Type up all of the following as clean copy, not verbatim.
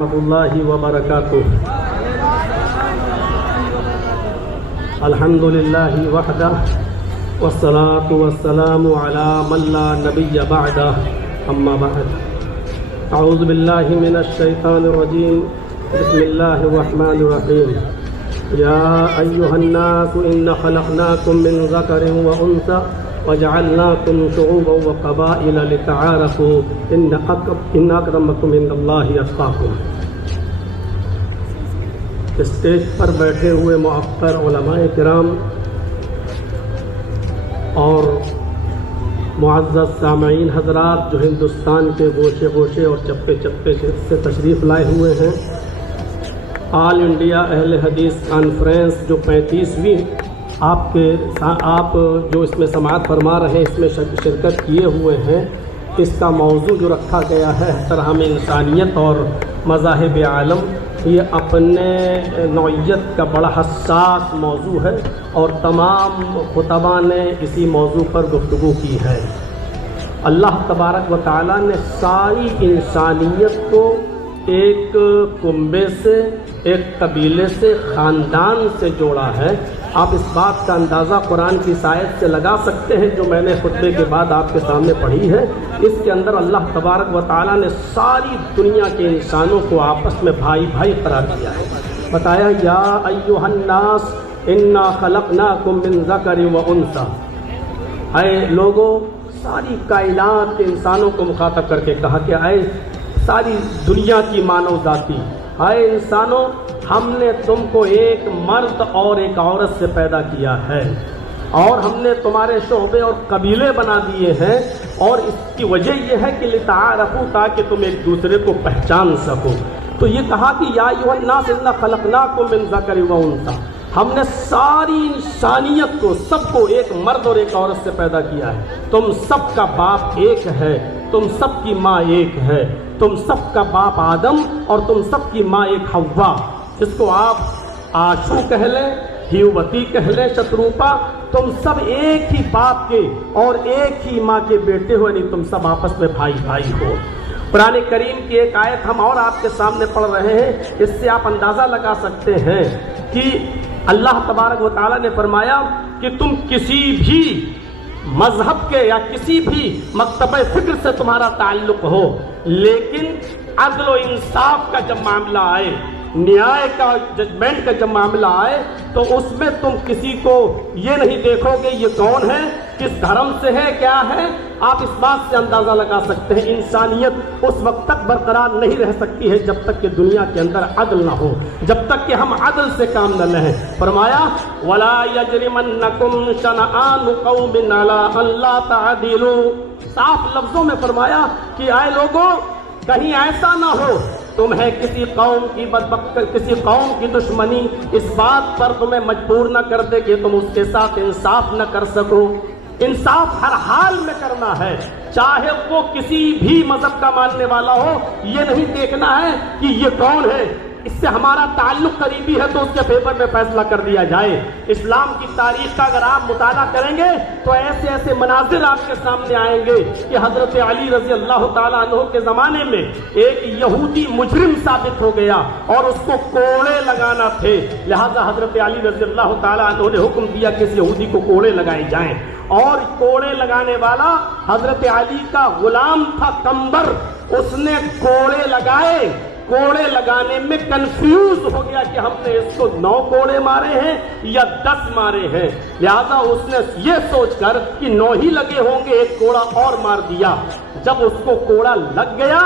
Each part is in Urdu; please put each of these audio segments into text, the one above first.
ورحمۃ اللہ وبرکاتہ۔ الحمد للہ وحدہ والصلاة والسلام علی من لا نبی بعدہ، اما بعد۔ اعوذ باللہ من الشیطان الرجیم، بسم اللہ الرحمن الرحیم۔ یا ایہا الناس انا خلقناکم من ذکر وانثی وجعلناکم شعوبا وقبائل لتعارفوا ان اکرمکم عند اللہ اتقاکم۔ اسٹیج پر بیٹھے ہوئے معطر علماء کرام اور معزز سامعین حضرات جو ہندوستان کے گوشے گوشے اور چپے چپے سے تشریف لائے ہوئے ہیں، آل انڈیا اہل حدیث کانفرنس جو 35ویں آپ جو اس میں سماعت فرما رہے ہیں، اس میں شرکت کیے ہوئے ہیں، اس کا موضوع جو رکھا گیا ہے احترام انسانیت اور مذاہب عالم، یہ اپنے نوعیت کا بڑا حساس موضوع ہے اور تمام خطباء نے اسی موضوع پر گفتگو کی ہے۔ اللہ تبارک و تعالیٰ نے ساری انسانیت کو ایک کنبے سے، ایک قبیلے سے، خاندان سے جوڑا ہے۔ آپ اس بات کا اندازہ قرآن کی اس آیت سے لگا سکتے ہیں جو میں نے خطبے کے بعد آپ کے سامنے پڑھی ہے۔ اس کے اندر اللہ تبارک و تعالیٰ نے ساری دنیا کے انسانوں کو آپس میں بھائی بھائی قرار دیا ہے۔ بتایا یا ایھا الناس انا خلقناکم من ذکر و انثی، اے لوگوں، ساری کائنات کے انسانوں کو مخاطب کر کے کہا کہ اے ساری دنیا کی مانو ذاتی، اے انسانوں، ہم نے تم کو ایک مرد اور ایک عورت سے پیدا کیا ہے اور ہم نے تمہارے شعبے اور قبیلے بنا دیے ہیں، اور اس کی وجہ یہ ہے کہ لتعارفوا، تاکہ تم ایک دوسرے کو پہچان سکو۔ تو یہ کہا کہ یا ایھا الناس انا خلقناکم من ذکر و انثی، ہم نے ساری انسانیت کو، سب کو ایک مرد اور ایک عورت سے پیدا کیا ہے۔ تم سب کا باپ ایک ہے، تم سب کی ماں ایک ہے، تم سب کا باپ آدم اور تم سب کی ماں ایک حوا، جس کو آپ آشو کہہ لیں، ہیووتی کہہ لیں، شتروپا، تم سب ایک ہی باپ کے اور ایک ہی ماں کے بیٹے ہو، یعنی تم سب آپس میں بھائی بھائی ہو۔ قرآن کریم کی ایک آیت ہم اور آپ کے سامنے پڑھ رہے ہیں، اس سے آپ اندازہ لگا سکتے ہیں کہ اللہ تبارک و تعالیٰ نے فرمایا کہ تم کسی بھی مذہب کے یا کسی بھی مکتبہ فکر سے تمہارا تعلق ہو، لیکن عدل و انصاف کا جب معاملہ آئے، نیائے کا، ججمنٹ کا جب معاملہ آئے، تو اس میں تم کسی کو یہ نہیں دیکھو گے یہ کون ہے، کس دھرم سے ہے، کیا ہے۔ آپ اس بات سے اندازہ لگا سکتے ہیں انسانیت اس وقت تک برقرار نہیں رہ سکتی ہے جب تک کہ دنیا کے اندر عدل نہ ہو، جب تک کہ ہم عدل سے کام نہ لیں۔ فرمایا وَلَا يَجْرِمَنَّكُمْ شَنَآنُ قَوْمٍ عَلَىٰ أَلَّا تَعْدِلُوا، صاف لفظوں میں فرمایا کہ اے لوگوں، کہیں ایسا نہ ہو تمہیں کسی قوم کی دشمنی اس بات پر تمہیں مجبور نہ کر دے کہ تم اس کے ساتھ انصاف نہ کر سکو۔ انصاف ہر حال میں کرنا ہے، چاہے وہ کسی بھی مذہب کا ماننے والا ہو۔ یہ نہیں دیکھنا ہے کہ یہ کون ہے، اس سے ہمارا تعلق قریبی ہے تو اس کے فیور میں فیصلہ کر دیا جائے۔ اسلام کی تاریخ کا اگر آپ مطالعہ کریں گے تو ایسے ایسے مناظر آپ کے سامنے آئیں گے کہ حضرت علی رضی اللہ تعالیٰ عنہ کے زمانے میں ایک یہودی مجرم ثابت ہو گیا اور اس کو کوڑے لگانا تھے، لہذا حضرت علی رضی اللہ تعالیٰ عنہ نے حکم دیا کہ اس یہودی کو کوڑے لگائے جائیں، اور کوڑے لگانے والا حضرت علی کا غلام تھا قمبر، اس نے کوڑے لگائے، کوڑے لگانے میں کنفیوز ہو گیا کہ ہم نے اس کو 9 کوڑے مارے ہیں یا 10 مارے ہیں، لہذا اس نے یہ سوچ کر کہ 9 ہی لگے ہوں گے، ایک کوڑا اور مار دیا۔ جب اس کو کوڑا لگ گیا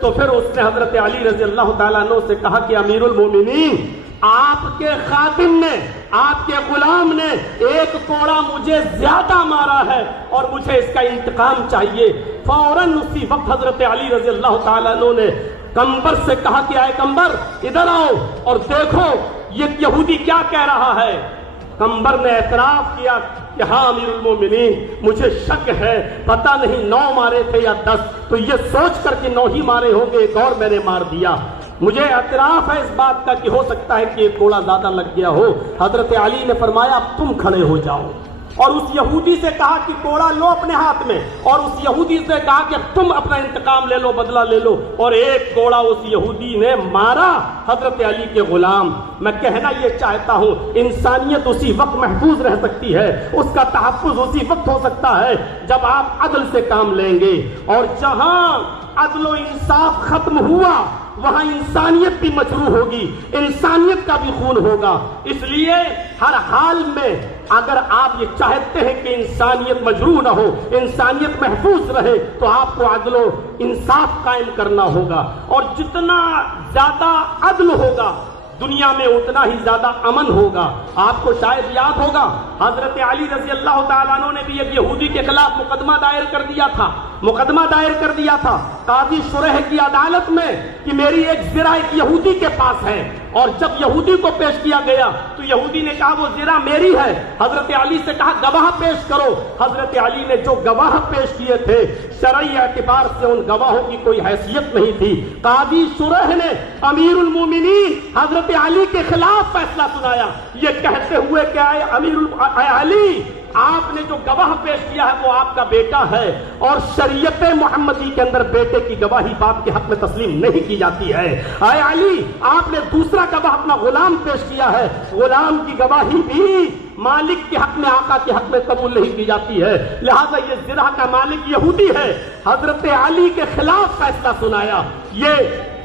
تو پھر اس نے حضرت علی رضی اللہ تعالیٰ عنہ سے کہا کہ امیر المومنین، آپ کے خادم نے، آپ کے غلام نے ایک کوڑا مجھے زیادہ مارا ہے اور مجھے اس کا انتقام چاہیے۔ فوراً اسی وقت حضرت علی رضی اللہ تعالیٰ عنہ نے قمبر سے کہا کہ اے قمبر ادھر آؤ اور دیکھو یہ یہودی کیا کہہ رہا ہے۔ قمبر نے اعتراف کیا کہ ہاں امیر المومنین، مجھے شک ہے، پتہ نہیں 9 مارے تھے یا 10، تو یہ سوچ کر کہ 9 ہی مارے ہوں گے، ایک اور میں نے مار دیا۔ مجھے اعتراف ہے اس بات کا کہ ہو سکتا ہے کہ ایک کوڑا زیادہ لگ گیا ہو۔ حضرت علی نے فرمایا اب تم کھڑے ہو جاؤ۔ اور اس یہودی سے کہا کہ کوڑا لو اپنے ہاتھ میں، اور اس یہودی سے کہا کہ تم اپنا انتقام لے لو، بدلہ لے لو، اور ایک کوڑا اس یہودی نے مارا حضرت علی کے غلام۔ میں کہنا یہ چاہتا ہوں انسانیت اسی وقت محفوظ رہ سکتی ہے، اس کا تحفظ اسی وقت ہو سکتا ہے جب آپ عدل سے کام لیں گے، اور جہاں عدل و انصاف ختم ہوا وہاں انسانیت بھی مجروح ہوگی، انسانیت کا بھی خون ہوگا۔ اس لیے ہر حال میں اگر آپ یہ چاہتے ہیں کہ انسانیت مجروح نہ ہو، انسانیت محفوظ رہے، تو آپ کو عدل و انصاف قائم کرنا ہوگا، اور جتنا زیادہ عدل ہوگا دنیا میں اتنا ہی زیادہ امن ہوگا۔ آپ کو شاید یاد ہوگا حضرت علی رضی اللہ تعالیٰ عنہ نے بھی ایک یہودی کے خلاف مقدمہ دائر کر دیا تھا قاضی شریح کی عدالت میں کہ میری ایک زرہ ایک یہودی کے پاس ہے، اور جب یہودی کو پیش کیا گیا تو یہودی نے کہا وہ زرہ میری ہے۔ حضرت علی سے کہا گواہ پیش کرو۔ حضرت علی نے جو گواہ پیش کیے تھے شرعی اعتبار سے ان گواہوں کی کوئی حیثیت نہیں تھی۔ قاضی شریح نے امیر المومنین حضرت علی کے خلاف فیصلہ سنایا، یہ کہتے ہوئے کہ اے علی، آپ نے جو گواہ پیش کیا ہے وہ آپ کا بیٹا ہے، اور شریعت محمدی کے اندر بیٹے کی گواہی باپ کے حق میں تسلیم نہیں کی جاتی ہے۔ اے علی، آپ نے دوسرا گواہ اپنا غلام پیش کیا ہے، غلام کی گواہی بھی مالک کے حق میں، آقا کے حق میں قبول نہیں کی جاتی ہے، لہذا یہ زرہ کا مالک یہودی ہے۔ حضرت علی کے خلاف فیصلہ سنایا۔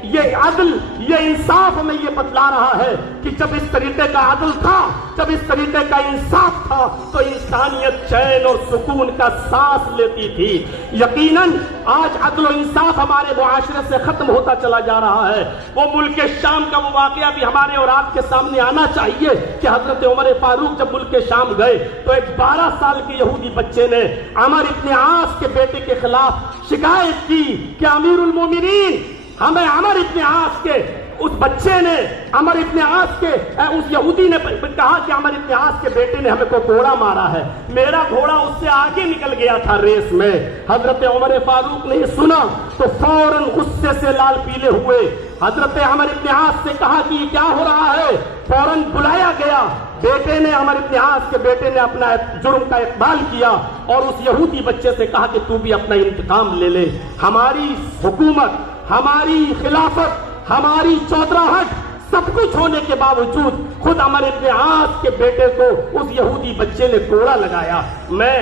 یہ عدل، یہ انصاف ہمیں یہ بتلا رہا ہے کہ جب اس طریقے کا عدل تھا، جب اس طریقے کا انصاف تھا، تو انسانیت چین اور سکون کا سانس لیتی تھی۔ یقیناً آج عدل و انصاف ہمارے معاشرے سے ختم ہوتا چلا جا رہا ہے۔ وہ ملک شام کا وہ واقعہ بھی ہمارے اور آپ کے سامنے آنا چاہیے کہ حضرت عمر فاروق جب ملک شام گئے تو ایک 12 سال کے یہودی بچے نے عمر ابن عاص کے بیٹے کے خلاف شکایت کی کہ امیر المومنین، ہمیں عمر ابن عاص کے اس بچے نے، عمر ابن عاص کے اس یہودی نے کہا کہ عمر ابن عاص کے بیٹے نے ہمیں کو گھوڑا مارا ہے، میرا گھوڑا اس سے آگے نکل گیا تھا ریس میں۔ حضرت عمر فاروق نے یہ سنا تو فوراً غصے سے لال پیلے ہوئے حضرت عمر ابن عاص سے کہا کہ یہ کیا ہو رہا ہے۔ فوراً بلایا گیا، بیٹے نے، عمر ابن عاص کے بیٹے نے اپنا جرم کا اقبال کیا اور اس یہودی بچے سے کہا کہ تو بھی اپنا انتقام لے لے۔ ہماری حکومت، ہماری خلافت، ہماری چودراہٹ، سب کچھ ہونے کے باوجود خود عمر ابن عاص کے بیٹے کو اس یہودی بچے نے کوڑا لگایا۔ میں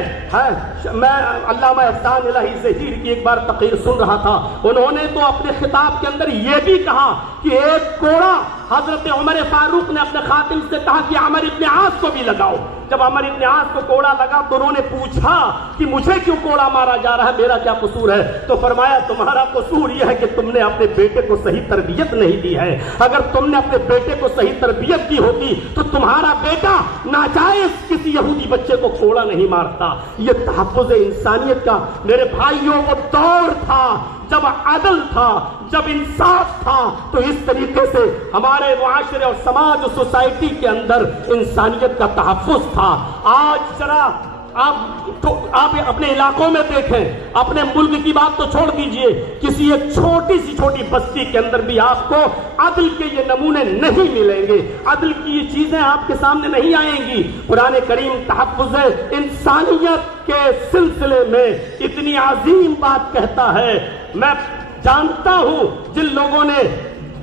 علامہ احسان الہی ظہیر کی ایک بار تقریر سن رہا تھا، انہوں نے تو اپنے خطاب کے اندر یہ بھی کہا کہ ایک کوڑا حضرت عمر فاروق نے اپنے خاتم سے کہا کہ عمر ابن عاص کو بھی لگاؤ۔ جب عمر ابن عاص کو کوڑا لگا تو انہوں نے پوچھا کہ مجھے کیوں کوڑا مارا جا رہا ہے، میرا کیا قصور ہے؟ تو فرمایا تمہارا قصور یہ ہے کہ تم نے اپنے بیٹے کو صحیح تربیت نہیں دی ہے۔ اگر تم نے اپنے بیٹے کو صحیح تربیت دی ہوتی تو تمہارا بیٹا ناجائز کسی یہودی بچے کو کوڑا نہیں مارتا۔ یہ تحفظ انسانیت کا میرے بھائیوں وہ دور تھا جب عدل تھا، جب انصاف تھا، تو اس طریقے سے ہمارے معاشرے اور سماج اور سوسائٹی کے اندر انسانیت کا تحفظ تھا۔ آج ذرا آپ اپنے علاقوں میں دیکھیں، اپنے ملک کی بات تو چھوڑ دیجئے، کسی ایک چھوٹی بستی کے اندر بھی آپ کو عدل کے یہ نمونے نہیں ملیں گے، عدل کی یہ چیزیں آپ کے سامنے نہیں آئیں گی۔ قرآن کریم تحفظ انسانیت کے سلسلے میں اتنی عظیم بات کہتا ہے۔ میں جانتا ہوں جن لوگوں نے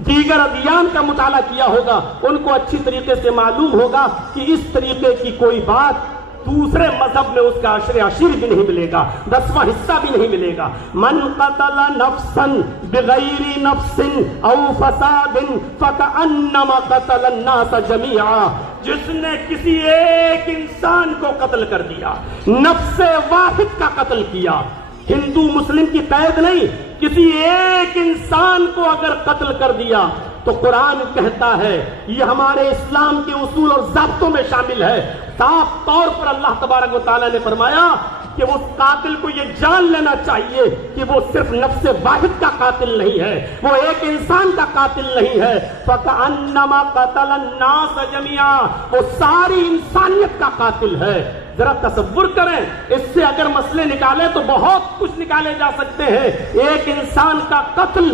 دیگر ادیان کا مطالعہ کیا ہوگا ان کو اچھی طریقے سے معلوم ہوگا کہ اس طریقے کی کوئی بات دوسرے مذہب میں اس کا عشر عشیر بھی نہیں ملے گا، 10واں حصہ بھی نہیں ملے گا۔ من قتل نفسا بغیر نفس او فساد فکأنما قتل الناس جميعا، جس نے کسی ایک انسان کو قتل کر دیا، نفس واحد کا قتل کیا، ہندو مسلم کی قید نہیں، کسی ایک انسان کو اگر قتل کر دیا تو قرآن کہتا ہے، یہ ہمارے اسلام کے اصول اور ضابطوں میں شامل ہے، صاف طور پر اللہ تبارک و تعالیٰ نے فرمایا کہ اس قاتل کو یہ جان لینا چاہیے کہ وہ صرف نفس واحد کا قاتل نہیں ہے، وہ ایک انسان کا قاتل نہیں ہے، فَكَأَنَّمَا قَتَلَ النَّاسَ جَمِيعًا، وہ ساری انسانیت کا قاتل ہے۔ ذرا تصور کریں، اس سے اگر مسئلے نکالے تو بہت کچھ نکالے جا سکتے ہیں۔ ایک انسان کا قتل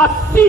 80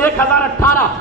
1018।